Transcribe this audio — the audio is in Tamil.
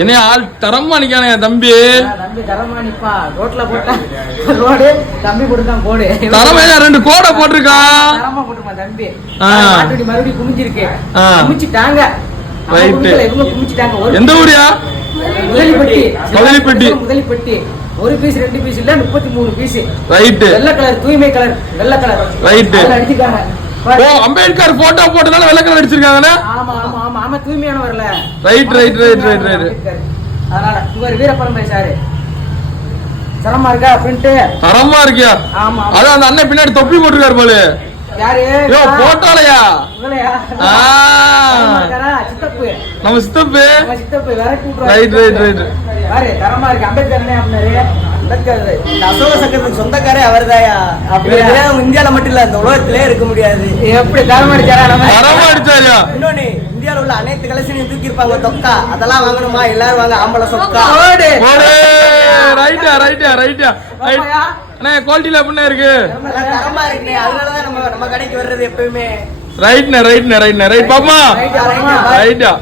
என்ன ஆள் தரமா நிக்கானே தம்பி தரமா நிப்பா ரோட்ல போட்டா ரோடு தம்பி கொடுத்தான் கோடு தரமா ரெண்டு கோடை போட்டிருக்கான் தரமா போட்டுமா தம்பி மறுபடியும் குமிஞ்சிருக்கு குமிச்சிட்டாங்க இவங்க குமிச்சிட்டாங்க எந்த ஊரியா முதலிப்பட்டி ஒரு பீஸ் 2 பீஸ் இல்ல 33 பீஸ் ரைட் வெள்ளை கலர் தூய்மை கலர் வெள்ளை கலர் ரைட் அடிச்சிட்டாங்க ஓ அம்பேத்கர் போட்டோ போட்டனால வெள்ளை கலர் அடிச்சிருக்காங்கல ஆமா ஆமா ஆமா ஆமா தூய்மையானவர்ல ரைட் அதனால இவர் வீரப்பரம்பரை சார் தரமா இருக்கா பிரிண்ட் தரமா இருக்கியா ஆமா அத அந்த அண்ணன் பின்னாடி தொப்பி போட்டுருக்காரு போல யாரு யோ போட்டோலையா உங்களையா சித்தப்பு நம்ம சித்தப்பு விரட்டி ரைட் யாரு தரமா இருக்கு அம்பேத்கர் அப்படின்னாரு அசோக சக்கரத்துக்கு சொந்தக்காரே அவர்தாயா அப்படி இந்தியால மட்டும் இல்ல இந்த உலகத்திலே இருக்க முடியாது எப்படி தரமா அடிச்சாரா இன்னொன்னு இந்தியால உள்ள அனைத்து கலெக்ஷனையும் தூக்கி இருப்பாங்க தொக்கா அதெல்லாம் வாங்கணுமா எல்லாரும் வாங்க ஆம்பளை சொக்கா ரைட்டா அண்ணே குவாலிட்டில எப்படின்னா இருக்கு தரமா இருக்குண்ணே அதனாலதான் நம்ம கடைக்கு வர்றது எப்பவுமே ரைட் பாப்பா ரைட்டா